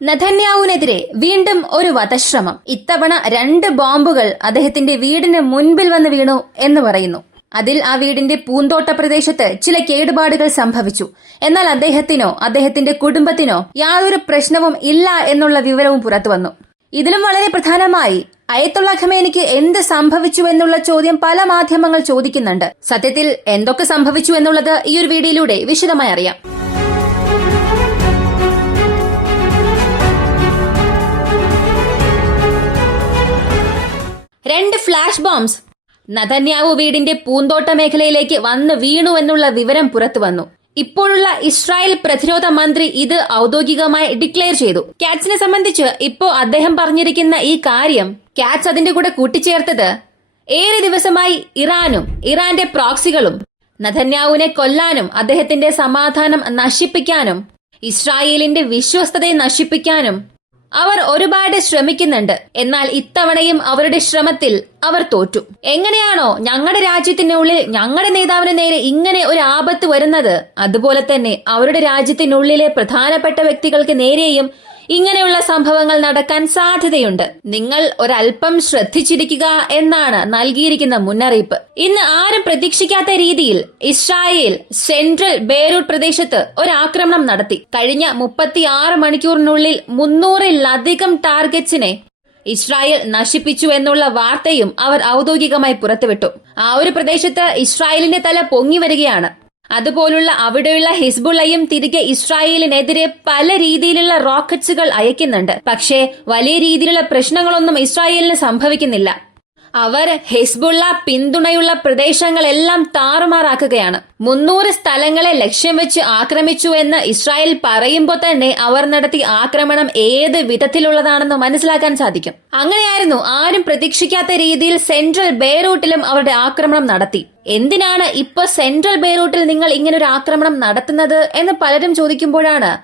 നെതന്യാഹുവിനെതിരെ വീണ്ടും ഒരു വധശ്രമം. ഇത്തവണ 2 ബോംബുകൾ അദ്ദേഹത്തിന്റെ വീടിന് മുൻപിൽ വന്ന് വീണു എന്ന് പറയുന്നു. അതിൽ ആ വീടിന്റെ പൂന്തോട്ട പ്രദേശത്ത് ചില കേടുപാടുകൾ സംഭവിച്ചു. എന്നാൽ അദ്ദേഹത്തിനോ അദ്ദേഹത്തിന്റെ കുടുംബത്തിനോ യാതൊരു പ്രശ്നവും ഇല്ല എന്നുള്ള വിവരവും പുറത്തുവന്നു. ഇതിലും വളരെ പ്രധാനമായി അയത്തുള്ള ഖമേനിക്ക് എന്ത് സംഭവിച്ചു എന്നുള്ള ചോദ്യം പല മാധ്യമങ്ങൾ ചോദിക്കുന്നുണ്ട്. സത്യത്തിൽ എന്തൊക്കെ സംഭവിച്ചു എന്നുള്ളത് ഈ ഒരു വീഡിയോയിലൂടെ വിശദമായി അറിയാം. 2 ഫ്ലാഷ് ബോംബ്സ് നെതന്യാഹു വീടിന്റെ പൂന്തോട്ട മേഖലയിലേക്ക് വന്ന് വീണു എന്നുള്ള വിവരം പുറത്തു വന്നു. ഇപ്പോഴുള്ള ഇസ്രായേൽ പ്രതിരോധ മന്ത്രി ഇത് ഔദ്യോഗികമായി ഡിക്ലെയർ ചെയ്തു. കാറ്റ്സിനെ സംബന്ധിച്ച് ഇപ്പോ അദ്ദേഹം പറഞ്ഞിരിക്കുന്ന ഈ കാര്യം കാറ്റ്സ് അതിന്റെ കൂടെ കൂട്ടിച്ചേർത്തത് ഏറെ ദിവസമായി ഇറാനും ഇറാന്റെ പ്രോക്സികളും നെതന്യാഹുവിനെ കൊല്ലാനും അദ്ദേഹത്തിന്റെ സമാധാനം നശിപ്പിക്കാനും ഇസ്രായേലിന്റെ വിശ്വസ്തതയെ നശിപ്പിക്കാനും അവർ ഒരുപാട് ശ്രമിക്കുന്നുണ്ട്. എന്നാൽ ഇത്തവണയും അവരുടെ ശ്രമത്തിൽ അവർ തോറ്റു. എങ്ങനെയാണോ ഞങ്ങളുടെ രാജ്യത്തിനുള്ളിൽ ഞങ്ങളുടെ നേതാവിന് നേരെ ഇങ്ങനെ ഒരു ആപത്ത് വരുന്നത്, അതുപോലെ തന്നെ അവരുടെ രാജ്യത്തിനുള്ളിലെ പ്രധാനപ്പെട്ട വ്യക്തികൾക്ക് നേരെയും ഇങ്ങനെയുള്ള സംഭവങ്ങൾ നടക്കാൻ സാധ്യതയുണ്ട്. നിങ്ങൾ ഒരല്പം ശ്രദ്ധിച്ചിരിക്കുക എന്നാണ് നൽകിയിരിക്കുന്ന മുന്നറിയിപ്പ്. ഇന്ന് ആരും പ്രതീക്ഷിക്കാത്ത രീതിയിൽ ഇസ്രായേൽ സെൻട്രൽ ബെയ്റൂട്ട് പ്രദേശത്ത് ഒരു ആക്രമണം നടത്തി. കഴിഞ്ഞ 36 മണിക്കൂറിനുള്ളിൽ 300-ലധികം ടാർഗറ്റ്സിനെ ഇസ്രായേൽ നശിപ്പിച്ചു എന്നുള്ള വാർത്തയും അവർ ഔദ്യോഗികമായി പുറത്തുവിട്ടു. ആ ഒരു പ്രദേശത്ത് ഇസ്രായേലിന്റെ തല പൊങ്ങി വരികയാണ്. അതുപോലുള്ള അവിടെയുള്ള ഹിസ്ബുള്ളയും തിരികെ ഇസ്രായേലിനെതിരെ പല രീതിയിലുള്ള റോക്കറ്റ്സുകൾ അയക്കുന്നുണ്ട്. പക്ഷേ വലിയ രീതിയിലുള്ള പ്രശ്നങ്ങളൊന്നും ഇസ്രായേലിന് സംഭവിക്കുന്നില്ല. അവർ ഹിസ്ബുള്ള പിന്തുണയുള്ള പ്രദേശങ്ങളെല്ലാം താറുമാറാക്കുകയാണ്. 300 സ്ഥലങ്ങളെ ലക്ഷ്യം വെച്ച് ആക്രമിച്ചു എന്ന് ഇസ്രായേൽ പറയുമ്പോൾ തന്നെ അവർ നടത്തിയ ആക്രമണം ഏത് വിധത്തിലുള്ളതാണെന്ന് മനസ്സിലാക്കാൻ സാധിക്കും. അങ്ങനെയായിരുന്നു ആരും പ്രതീക്ഷിക്കാത്ത രീതിയിൽ സെൻട്രൽ ബെയ്റൂട്ടിലും അവരുടെ ആക്രമണം നടത്തി. എന്തിനാണ് ഇപ്പൊ സെൻട്രൽ ബെയ്റൂട്ടിൽ നിങ്ങൾ ഇങ്ങനൊരു ആക്രമണം നടത്തുന്നത് എന്ന് പലരും ചോദിക്കുമ്പോഴാണ്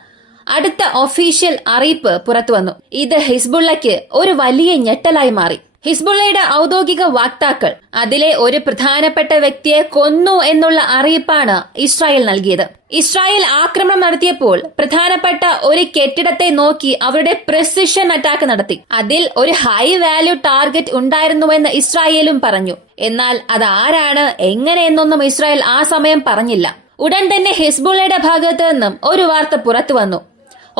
അടുത്ത ഒഫീഷ്യൽ അറിയിപ്പ് പുറത്തുവന്നു. ഇത് ഹിസ്ബുള്ളയ്ക്ക് ഒരു വലിയ ഞെട്ടലായി മാറി. ഹിസ്ബുള്ളയുടെ ഔദ്യോഗിക വക്താക്കൾ അതിലെ ഒരു പ്രധാനപ്പെട്ട വ്യക്തിയെ കൊന്നു എന്നുള്ള അറിയിപ്പാണ് ഇസ്രായേൽ നൽകിയത്. ഇസ്രായേൽ ആക്രമണം നടത്തിയപ്പോൾ പ്രധാനപ്പെട്ട ഒരു കെട്ടിടത്തെ നോക്കി അവരുടെ പ്രിസിഷൻ അറ്റാക്ക് നടത്തി. അതിൽ ഒരു ഹൈ വാല്യൂ ടാർഗറ്റ് ഉണ്ടായിരുന്നുവെന്ന് ഇസ്രായേലും പറഞ്ഞു. എന്നാൽ അതാരാണ് എങ്ങനെയെന്നൊന്നും ഇസ്രായേൽ ആ സമയം പറഞ്ഞില്ല. ഉടൻ തന്നെ ഹിസ്ബുള്ളയുടെ ഭാഗത്ത് നിന്നും ഒരു വാർത്ത പുറത്തു വന്നു.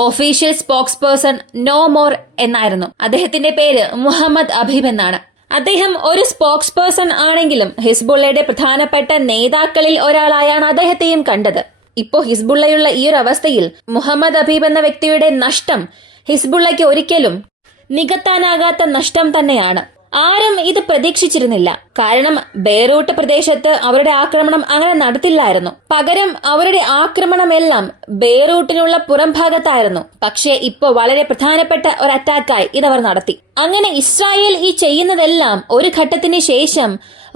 Official spokesperson no more എന്നായിരുന്നു. അദ്ദേഹത്തിന്റെ പേര് മുഹമ്മദ് അബീബ് എന്നാണ്. അദ്ദേഹം ഒരു സ്പോക്സ് പേഴ്സൺ ആണെങ്കിലും ഹിസ്ബുള്ളയുടെ പ്രധാനപ്പെട്ട നേതാക്കളിൽ ഒരാളായാണ് അദ്ദേഹത്തെയും കണ്ടത്. ഇപ്പോ ഹിസ്ബുള്ളയുള്ള ഈ ഒരു അവസ്ഥയിൽ മുഹമ്മദ് അബീബ് എന്ന വ്യക്തിയുടെ നഷ്ടം ഹിസ്ബുള്ളയ്ക്ക് ഒരിക്കലും നികത്താനാകാത്ത നഷ്ടം തന്നെയാണ്. ആരും ഇത് പ്രതീക്ഷിച്ചിരുന്നില്ല. കാരണം ബെയ്റൂട്ട് പ്രദേശത്ത് അവരുടെ ആക്രമണം അങ്ങനെ നടത്തില്ലായിരുന്നു. പകരം അവരുടെ ആക്രമണമെല്ലാം ബെയ്റൂട്ടിനുള്ള പുറംഭാഗത്തായിരുന്നു. പക്ഷേ ഇപ്പോൾ വളരെ പ്രധാനപ്പെട്ട ഒരു അറ്റാക്കായി ഇതവർ നടത്തി. അങ്ങനെ ഇസ്രായേൽ ഈ ചെയ്യുന്നതെല്ലാം ഒരു ഘട്ടത്തിന് ശേഷം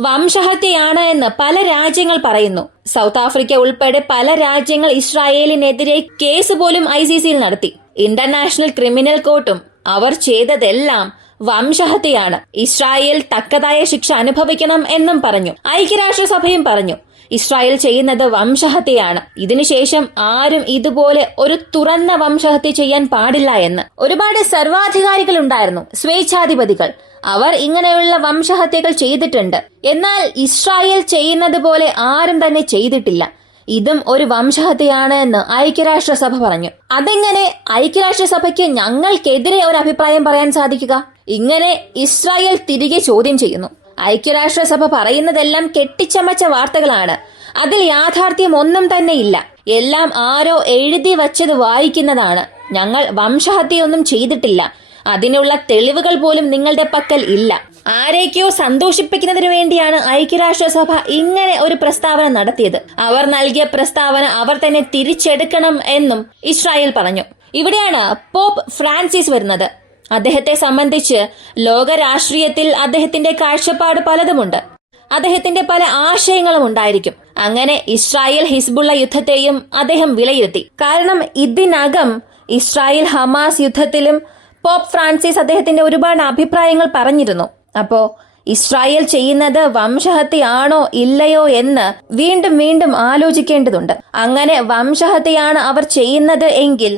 വംശഹത്യയാണ് എന്ന് പല രാജ്യങ്ങൾ പറയുന്നു. സൗത്ത് ആഫ്രിക്ക ഉൾപ്പെടെ പല രാജ്യങ്ങൾ ഇസ്രായേലിനെതിരെ കേസ് പോലും ICCയിൽ നടത്തി. ഇന്റർനാഷണൽ ക്രിമിനൽ കോർട്ടും അവർ ചെയ്തതെല്ലാം വംശഹത്യയാണ്, ഇസ്രായേൽ തക്കതായ ശിക്ഷ അനുഭവിക്കണം എന്നും പറഞ്ഞു. ഐക്യരാഷ്ട്രസഭയും പറഞ്ഞു ഇസ്രായേൽ ചെയ്യുന്നത് വംശഹത്യയാണ്. ഇതിനുശേഷം ആരും ഇതുപോലെ ഒരു തുറന്ന വംശഹത്യ ചെയ്യാൻ പാടില്ല എന്ന്. ഒരുപാട് സർവാധികാരികൾ ഉണ്ടായിരുന്നു, സ്വേച്ഛാധിപതികൾ. അവർ ഇങ്ങനെയുള്ള വംശഹത്യകൾ ചെയ്തിട്ടുണ്ട്. എന്നാൽ ഇസ്രായേൽ ചെയ്യുന്നത് പോലെ ആരും തന്നെ ചെയ്തിട്ടില്ല. ഇതും ഒരു വംശഹത്യയാണ് എന്ന് ഐക്യരാഷ്ട്രസഭ പറഞ്ഞു. അതെങ്ങനെ ഐക്യരാഷ്ട്രസഭയ്ക്ക് ഞങ്ങൾക്കെതിരെ ഒരു അഭിപ്രായം പറയാൻ സാധിക്കുക? ഇങ്ങനെ ഇസ്രായേൽ തിരികെ ചോദ്യം ചെയ്യുന്നു. ഐക്യരാഷ്ട്രസഭ പറയുന്നതെല്ലാം കെട്ടിച്ചമച്ച വാർത്തകളാണ്. അതിൽ യാഥാർത്ഥ്യം ഒന്നും തന്നെ ഇല്ല. എല്ലാം ആരോ എഴുതി വച്ചത് വായിക്കുന്നതാണ്. ഞങ്ങൾ വംശഹത്യയൊന്നും ചെയ്തിട്ടില്ല. അതിനുള്ള തെളിവുകൾ പോലും നിങ്ങളുടെ പക്കൽ ഇല്ല. ആരെയൊക്കെയോ സന്തോഷിപ്പിക്കുന്നതിനു വേണ്ടിയാണ് ഐക്യരാഷ്ട്രസഭ ഇങ്ങനെ ഒരു പ്രസ്താവന നടത്തിയത്. അവർ നൽകിയ പ്രസ്താവന അവർ തന്നെ തിരിച്ചെടുക്കണം എന്നും ഇസ്രായേൽ പറഞ്ഞു. ഇവിടെയാണ് പോപ്പ് ഫ്രാൻസിസ് വരുന്നത്. അദ്ദേഹത്തെ സംബന്ധിച്ച് ലോക രാഷ്ട്രീയത്തിൽ അദ്ദേഹത്തിന്റെ കാഴ്ചപ്പാട് പലതുമുണ്ട്. അദ്ദേഹത്തിന്റെ പല ആശയങ്ങളും ഉണ്ടായിരിക്കും. അങ്ങനെ ഇസ്രായേൽ ഹിസ്ബുള്ള യുദ്ധത്തെയും അദ്ദേഹം വിലയിരുത്തി. കാരണം ഇതിനകം ഇസ്രായേൽ ഹമാസ് യുദ്ധത്തിലും പോപ്പ് ഫ്രാൻസിസ് അദ്ദേഹത്തിന്റെ ഒരുപാട് അഭിപ്രായങ്ങൾ പറഞ്ഞിരുന്നു. അപ്പോ ഇസ്രായേൽ ചെയ്യുന്നത് വംശഹത്യയാണോ ഇല്ലയോ എന്ന് വീണ്ടും വീണ്ടും ആലോചിക്കേണ്ടതുണ്ട്. അങ്ങനെ വംശഹത്യയാണ് അവർ ചെയ്യുന്നത് എങ്കിൽ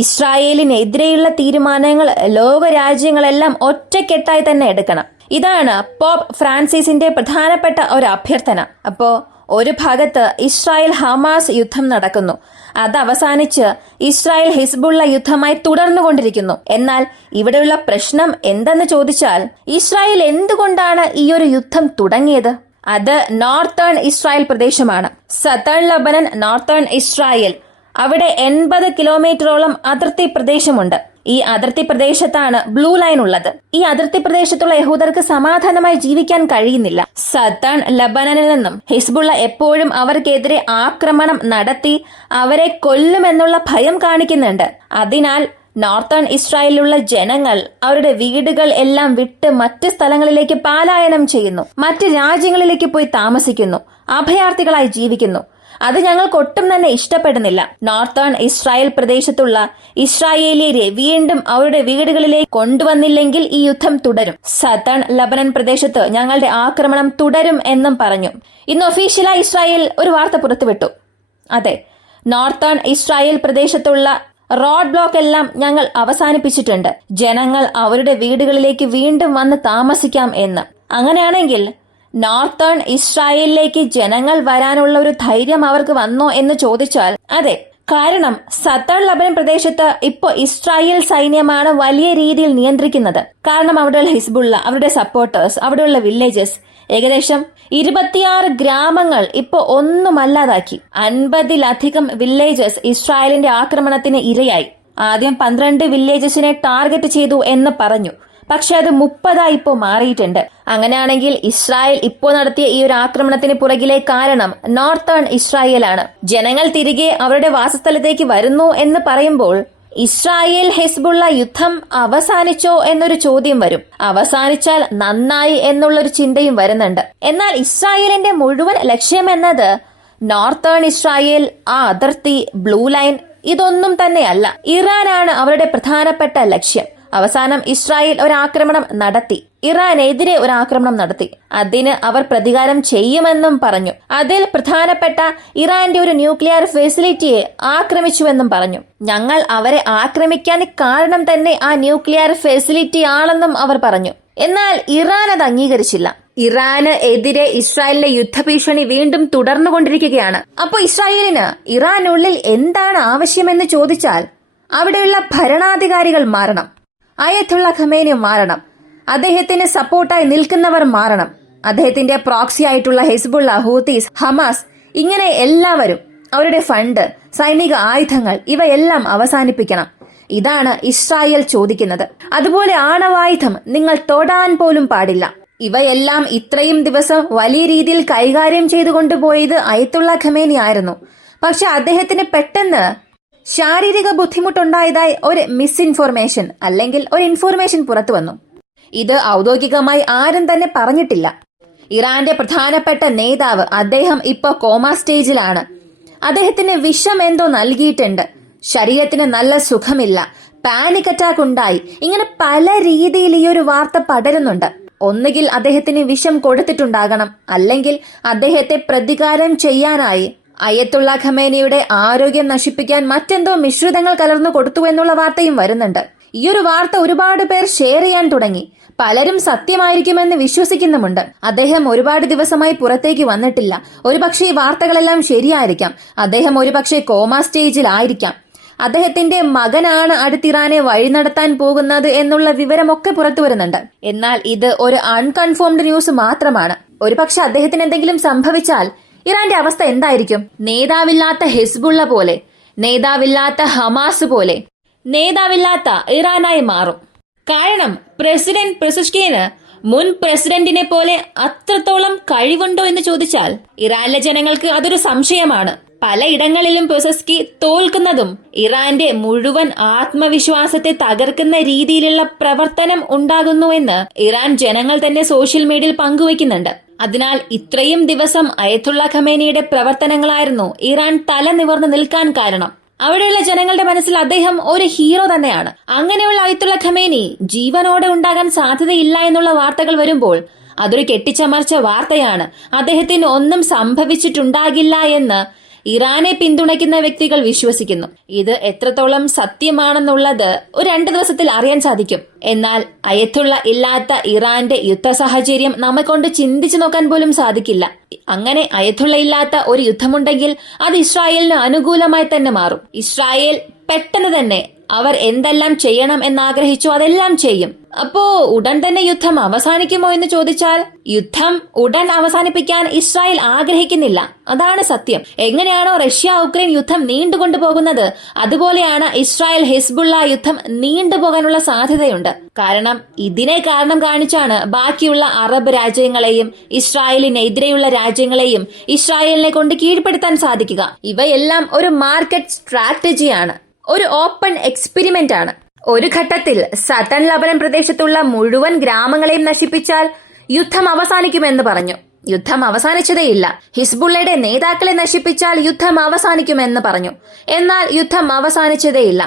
ഇസ്രായേലിനെതിരെയുള്ള തീരുമാനങ്ങൾ ലോകരാജ്യങ്ങളെല്ലാം ഒറ്റക്കെട്ടായി തന്നെ എടുക്കണം. ഇതാണ് പോപ്പ് ഫ്രാൻസിസിന്റെ പ്രധാനപ്പെട്ട ഒരു അഭ്യർത്ഥന. അപ്പോ ഒരു ഭാഗത്ത് ഇസ്രായേൽ ഹമാസ് യുദ്ധം നടക്കുന്നു. അത് അവസാനിച്ച് ഇസ്രായേൽ ഹിസ്ബുള്ള യുദ്ധമായി തുടർന്നുകൊണ്ടിരിക്കുന്നു. എന്നാൽ ഇവിടെയുള്ള പ്രശ്നം എന്തെന്ന് ചോദിച്ചാൽ, ഇസ്രായേൽ എന്തുകൊണ്ടാണ് ഈ ഒരു യുദ്ധം തുടങ്ങിയത്? അത് നോർത്തേൺ ഇസ്രായേൽ പ്രദേശമാണ്. Southern Lebanon, northern Israel. അവിടെ 80 കിലോമീറ്ററോളം അതിർത്തി പ്രദേശമുണ്ട്. ഈ അതിർത്തി പ്രദേശത്താണ് ബ്ലൂ ലൈൻ ഉള്ളത്. ഈ അതിർത്തി പ്രദേശത്തുള്ള യഹൂദർക്ക് സമാധാനമായി ജീവിക്കാൻ കഴിയുന്നില്ല. സതേൺ ലബനനിൽ നിന്നും ഹിസ്ബുള്ള എപ്പോഴും അവർക്കെതിരെ ആക്രമണം നടത്തി അവരെ കൊല്ലുമെന്നുള്ള ഭയം കാണിക്കുന്നുണ്ട്. അതിനാൽ നോർത്തേൺ ഇസ്രായേലിലുള്ള ജനങ്ങൾ അവരുടെ വീടുകൾ എല്ലാം വിട്ട് മറ്റ് സ്ഥലങ്ങളിലേക്ക് പലായനം ചെയ്യുന്നു. മറ്റ് രാജ്യങ്ങളിലേക്ക് പോയി താമസിക്കുന്നു. അഭയാർത്ഥികളായി ജീവിക്കുന്നു. അത് ഞങ്ങൾക്ക് ഒട്ടും തന്നെ ഇഷ്ടപ്പെടുന്നില്ല. നോർത്തേൺ ഇസ്രായേൽ പ്രദേശത്തുള്ള ഇസ്രായേലിയരെ വീണ്ടും അവരുടെ വീടുകളിലേക്ക് കൊണ്ടുവന്നില്ലെങ്കിൽ ഈ യുദ്ധം തുടരും. സതേൺ ലബനൻ പ്രദേശത്ത് ഞങ്ങളുടെ ആക്രമണം തുടരും എന്നും പറഞ്ഞു. ഇന്ന് ഒഫീഷ്യലായി ഇസ്രായേൽ ഒരു വാർത്ത പുറത്തുവിട്ടു. അതെ, നോർത്തേൺ ഇസ്രായേൽ പ്രദേശത്തുള്ള റോഡ് ബ്ലോക്ക് എല്ലാം ഞങ്ങൾ അവസാനിപ്പിച്ചിട്ടുണ്ട്. ജനങ്ങൾ അവരുടെ വീടുകളിലേക്ക് വീണ്ടും വന്ന് താമസിക്കാം എന്ന്. അങ്ങനെയാണെങ്കിൽ നോർത്തേൺ ഇസ്രായേലിലേക്ക് ജനങ്ങൾ വരാനുള്ള ഒരു ധൈര്യം അവർക്ക് വന്നോ എന്ന് ചോദിച്ചാൽ അതെ. കാരണം സതേൺ ലബനൻ പ്രദേശത്ത് ഇപ്പോ ഇസ്രായേൽ സൈന്യമാണ് വലിയ രീതിയിൽ നിയന്ത്രിക്കുന്നത്. കാരണം അവിടെയുള്ള ഹിസ്ബുള്ള, അവരുടെ സപ്പോർട്ടേഴ്സ്, അവിടെയുള്ള വില്ലേജസ്, ഏകദേശം 26 ഗ്രാമങ്ങൾ ഇപ്പോ ഒന്നുമല്ലാതാക്കി. 50-ലധികം വില്ലേജസ് ഇസ്രായേലിന്റെ ആക്രമണത്തിന് ഇരയായി. ആദ്യം 12 വില്ലേജസിനെ ടാർഗറ്റ് ചെയ്തു എന്ന് പറഞ്ഞു. പക്ഷെ അത് 30 ഇപ്പോ മാറിയിട്ടുണ്ട്. അങ്ങനെയാണെങ്കിൽ ഇസ്രായേൽ ഇപ്പോ നടത്തിയ ഈ ഒരു ആക്രമണത്തിന് പുറകിലെ കാരണം നോർത്തേൺ ഇസ്രായേലാണ്. ജനങ്ങൾ തിരികെ അവരുടെ വാസസ്ഥലത്തേക്ക് വരുന്നു എന്ന് പറയുമ്പോൾ ഇസ്രായേൽ ഹിസ്ബുള്ള യുദ്ധം അവസാനിച്ചോ എന്നൊരു ചോദ്യം വരും. അവസാനിച്ചാൽ നന്നായി എന്നുള്ളൊരു ചിന്തയും വരുന്നുണ്ട്. എന്നാൽ ഇസ്രായേലിന്റെ മുഴുവൻ ലക്ഷ്യമെന്നത് നോർത്തേൺ ഇസ്രായേൽ, ആ അതിർത്തി, ബ്ലൂ ലൈൻ, ഇതൊന്നും തന്നെയല്ല. ഇറാനാണ് അവരുടെ പ്രധാനപ്പെട്ട ലക്ഷ്യം. അവസാനം ഇസ്രായേൽ ഒരു ആക്രമണം നടത്തി. ഇറാനെതിരെ ഒരു ആക്രമണം നടത്തി. അതിന് അവർ പ്രതികാരം ചെയ്യുമെന്നും പറഞ്ഞു. അതിൽ പ്രധാനപ്പെട്ട ഇറാന്റെ ഒരു ന്യൂക്ലിയർ ഫെസിലിറ്റിയെ ആക്രമിച്ചുവെന്നും പറഞ്ഞു. ഞങ്ങൾ അവരെ ആക്രമിക്കാൻ കാരണം തന്നെ ആ ന്യൂക്ലിയർ ഫെസിലിറ്റി ആണെന്നും അവർ പറഞ്ഞു. എന്നാൽ ഇറാൻ അത് അംഗീകരിച്ചില്ല. ഇറാന് എതിരെ ഇസ്രായേലിന്റെ യുദ്ധഭീഷണി വീണ്ടും തുടർന്നുകൊണ്ടിരിക്കുകയാണ്. അപ്പോൾ ഇസ്രായേലിന് ഇറാനുള്ളിൽ എന്താണ് ആവശ്യമെന്ന് ചോദിച്ചാൽ അവിടെയുള്ള ഭരണാധികാരികൾ മാറണം. അയത്തുള്ള ഖമേനി മാറണം. അദ്ദേഹത്തിന് സപ്പോർട്ടായി നിൽക്കുന്നവർ മാറണം. അദ്ദേഹത്തിന്റെ പ്രോക്സി ആയിട്ടുള്ള ഹിസ്ബുള്ള, ഹൂതീസ്, ഹമാസ്, ഇങ്ങനെ എല്ലാവരും അവരുടെ ഫണ്ട്, സൈനിക ആയുധങ്ങൾ ഇവയെല്ലാം അവസാനിപ്പിക്കണം. ഇതാണ് ഇസ്രായേൽ ചോദിക്കുന്നത്. അതുപോലെ ആണവായുധം നിങ്ങൾ തൊടാൻ പോലും പാടില്ല. ഇവയെല്ലാം ഇത്രയും ദിവസം വലിയ രീതിയിൽ കൈകാര്യം ചെയ്തുകൊണ്ടുപോയത് അയത്തുള്ള ഖമേനി ആയിരുന്നു. പക്ഷെ അദ്ദേഹത്തിന് പെട്ടെന്ന് ശാരീരിക ബുദ്ധിമുട്ടുണ്ടായതായി ഒരു മിസ്ഇൻഫോർമേഷൻ അല്ലെങ്കിൽ ഒരു ഇൻഫോർമേഷൻ പുറത്തു വന്നു. ഇത് ഔദ്യോഗികമായി ആരും തന്നെ പറഞ്ഞിട്ടില്ല. ഇറാന്റെ പ്രധാനപ്പെട്ട നേതാവ്, അദ്ദേഹം ഇപ്പോ കോമ സ്റ്റേജിലാണ്. അദ്ദേഹത്തിന് വിഷം എന്തോ നൽകിയിട്ടുണ്ട്. ശരീരത്തിന് നല്ല സുഖമില്ല, പാനിക് അറ്റാക്ക് ഉണ്ടായി. ഇങ്ങനെ പല രീതിയിൽ ഈ ഒരു വാർത്ത പടരുന്നുണ്ട്. ഒന്നുകിൽ അദ്ദേഹത്തിന് വിഷം കൊടുത്തിട്ടുണ്ടാകണം, അല്ലെങ്കിൽ അദ്ദേഹത്തെ പ്രതികാരം ചെയ്യാനായി അയത്തുള്ള ഖമേനിയുടെ ആരോഗ്യം നശിപ്പിക്കാൻ മറ്റെന്തോ മിശ്രിതങ്ങൾ കലർന്നു കൊടുത്തു എന്നുള്ള വാർത്തയും വരുന്നുണ്ട്. ഈ ഒരു വാർത്ത ഒരുപാട് പേർ ഷെയർ ചെയ്യാൻ തുടങ്ങി. പലരും സത്യമായിരിക്കുമെന്ന് വിശ്വസിക്കുന്നുമുണ്ട്. അദ്ദേഹം ഒരുപാട് ദിവസമായി പുറത്തേക്ക് വന്നിട്ടില്ല. ഒരുപക്ഷെ ഈ വാർത്തകളെല്ലാം ശരിയായിരിക്കാം. അദ്ദേഹം ഒരുപക്ഷെ കോമ സ്റ്റേജിലായിരിക്കാം. അദ്ദേഹത്തിന്റെ മകനാണ് അടുത്തിറാനെ വഴി നടത്താൻ പോകുന്നത് എന്നുള്ള വിവരമൊക്കെ പുറത്തു വരുന്നുണ്ട്. എന്നാൽ ഇത് ഒരു അൺകൺഫേംഡ് ന്യൂസ് മാത്രമാണ്. ഒരുപക്ഷെ അദ്ദേഹത്തിന് എന്തെങ്കിലും സംഭവിച്ചാൽ ഇറാന്റെ അവസ്ഥ എന്തായിരിക്കും? നേതാവില്ലാത്ത ഹിസ്ബുള്ള പോലെ, നേതാവില്ലാത്ത ഹമാസ് പോലെ, നേതാവില്ലാത്ത ഇറാനായി മാറും. കാരണം പ്രസിഡന്റ് പെസഷ്കിന് മുൻ പ്രസിഡന്റിനെ പോലെ അത്രത്തോളം കഴിവുണ്ടോ എന്ന് ചോദിച്ചാൽ ഇറാനിലെ ജനങ്ങൾക്ക് അതൊരു സംശയമാണ്. പലയിടങ്ങളിലും പെസഷ്കി തോൽക്കുന്നതും ഇറാന്റെ മുഴുവൻ ആത്മവിശ്വാസത്തെ തകർക്കുന്ന രീതിയിലുള്ള പ്രവർത്തനം ഉണ്ടാകുന്നുവെന്ന് ഇറാൻ ജനങ്ങൾ തന്നെ സോഷ്യൽ മീഡിയയിൽ പങ്കുവയ്ക്കുന്നുണ്ട്. അതിനാൽ ഇത്രയും ദിവസം അയത്തുള്ള ഖമേനിയുടെ പ്രവർത്തനങ്ങളായിരുന്നു ഇറാൻ തല നിവർന്ന് നിൽക്കാൻ കാരണം. അവിടെയുള്ള ജനങ്ങളുടെ മനസ്സിൽ അദ്ദേഹം ഒരു ഹീറോ തന്നെയാണ്. അങ്ങനെയുള്ള അയത്തുള്ള ഖമേനി ജീവനോടെ ഉണ്ടാകാൻ സാധ്യതയില്ല എന്നുള്ള വാർത്തകൾ വരുമ്പോൾ അതൊരു കെട്ടിച്ചമർച്ച വാർത്തയാണ്. അദ്ദേഹത്തിന് ഒന്നും സംഭവിച്ചിട്ടുണ്ടാകില്ല എന്ന് ഇറാനെ പിന്തുണയ്ക്കുന്ന വ്യക്തികൾ വിശ്വസിക്കുന്നു. ഇത് എത്രത്തോളം സത്യമാണെന്നുള്ളത് ഒരു 2 ദിവസത്തിൽ അറിയാൻ സാധിക്കും. എന്നാൽ അയത്തുള്ള ഇല്ലാത്ത ഇറാന്റെ യുദ്ധ സാഹചര്യം നമ്മെക്കൊണ്ട് ചിന്തിച്ചു നോക്കാൻ പോലും സാധിക്കില്ല. അങ്ങനെ അയത്തുള്ള ഇല്ലാത്ത ഒരു യുദ്ധമുണ്ടെങ്കിൽ അത് ഇസ്രായേലിന് അനുകൂലമായി തന്നെ മാറും. ഇസ്രായേൽ പെട്ടെന്ന് തന്നെ അവർ എന്തെല്ലാം ചെയ്യണം എന്നാഗ്രഹിച്ചു അതെല്ലാം ചെയ്യും. അപ്പോ ഉടൻ തന്നെ യുദ്ധം അവസാനിക്കുമോ എന്ന് ചോദിച്ചാൽ യുദ്ധം ഉടൻ അവസാനിപ്പിക്കാൻ ഇസ്രായേൽ ആഗ്രഹിക്കുന്നില്ല. അതാണ് സത്യം. എങ്ങനെയാണോ റഷ്യ ഉക്രൈൻ യുദ്ധം നീണ്ടുകൊണ്ടു പോകുന്നത് അതുപോലെയാണ് ഇസ്രായേൽ ഹിസ്ബുള്ള യുദ്ധം നീണ്ടുപോകാനുള്ള സാധ്യതയുണ്ട്. കാരണം ഇതിനെ കാരണം കാണിച്ചാണ് ബാക്കിയുള്ള അറബ് രാജ്യങ്ങളെയും ഇസ്രായേലിനെതിരെയുള്ള രാജ്യങ്ങളെയും ഇസ്രായേലിനെ കൊണ്ട് കീഴ്പ്പെടുത്താൻ സാധിക്കുക. ഇവയെല്ലാം ഒരു മാർക്കറ്റ് സ്ട്രാറ്റജിയാണ്, ഒരു ഓപ്പൺ എക്സ്പെരിമെന്റ് ആണ്. ഒരു ഘട്ടത്തിൽ സതൺ ലബനൻ പ്രദേശത്തുള്ള മുഴുവൻ ഗ്രാമങ്ങളെയും നശിപ്പിച്ചാൽ യുദ്ധം അവസാനിക്കുമെന്ന് പറഞ്ഞു. യുദ്ധം അവസാനിച്ചതേയില്ല. ഹിസ്ബുള്ളയുടെ നേതാക്കളെ നശിപ്പിച്ചാൽ യുദ്ധം അവസാനിക്കുമെന്ന് പറഞ്ഞു. എന്നാൽ യുദ്ധം അവസാനിച്ചതേയില്ല.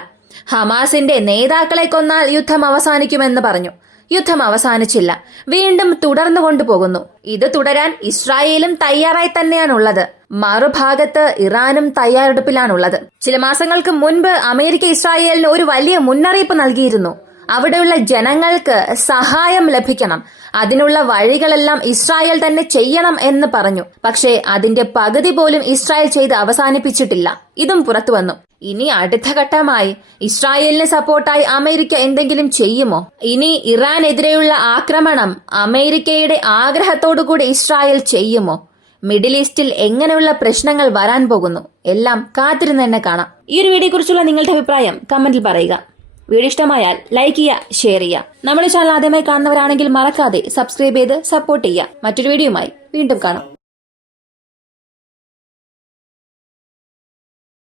ഹമാസിന്റെ നേതാക്കളെ കൊന്നാൽ യുദ്ധം അവസാനിക്കുമെന്ന് പറഞ്ഞു. യുദ്ധം അവസാനിച്ചില്ല. വീണ്ടും തുടർന്നു കൊണ്ടുപോകുന്നു. ഇത് തുടരാൻ ഇസ്രായേലും തയ്യാറായി തന്നെയാണുള്ളത്. മറുഭാഗത്ത് ഇറാനും തയ്യാറെടുപ്പിലാണുള്ളത്. ചില മാസങ്ങൾക്ക് മുൻപ് അമേരിക്ക ഇസ്രായേലിന് ഒരു വലിയ മുന്നറിയിപ്പ് നൽകിയിരുന്നു. അവിടെയുള്ള ജനങ്ങൾക്ക് സഹായം ലഭിക്കണം, അതിനുള്ള വഴികളെല്ലാം ഇസ്രായേൽ തന്നെ ചെയ്യണം എന്ന് പറഞ്ഞു. പക്ഷേ അതിന്റെ പകുതി പോലും ഇസ്രായേൽ ചെയ്ത് അവസാനിപ്പിച്ചിട്ടില്ല. ഇതും പുറത്തു വന്നു. ഇനി അടുത്ത ഘട്ടമായി ഇസ്രായേലിന് സപ്പോർട്ടായി അമേരിക്ക എന്തെങ്കിലും ചെയ്യുമോ? ഇനി ഇറാനെതിരെയുള്ള ആക്രമണം അമേരിക്കയുടെ ആഗ്രഹത്തോടുകൂടി ഇസ്രായേൽ ചെയ്യുമോ? മിഡിൽ ഈസ്റ്റിൽ എങ്ങനെയുള്ള പ്രശ്നങ്ങൾ വരാൻ പോകുന്നു? എല്ലാം കാത്തിരുന്ന് തന്നെ കാണാം. ഈ ഒരു വീഡിയോയെ കുറിച്ചുള്ള നിങ്ങളുടെ അഭിപ്രായം കമന്റിൽ പറയുക. വീഡിയോ ഇഷ്ടമായാൽ ലൈക്ക് ചെയ്യുക, ഷെയർ ചെയ്യുക. നമ്മുടെ ചാനൽ ആദ്യമായി കാണുന്നവരാണെങ്കിൽ മറക്കാതെ സബ്സ്ക്രൈബ് ചെയ്ത് സപ്പോർട്ട് ചെയ്യുക. മറ്റൊരു വീഡിയോയുമായി വീണ്ടും കാണാം.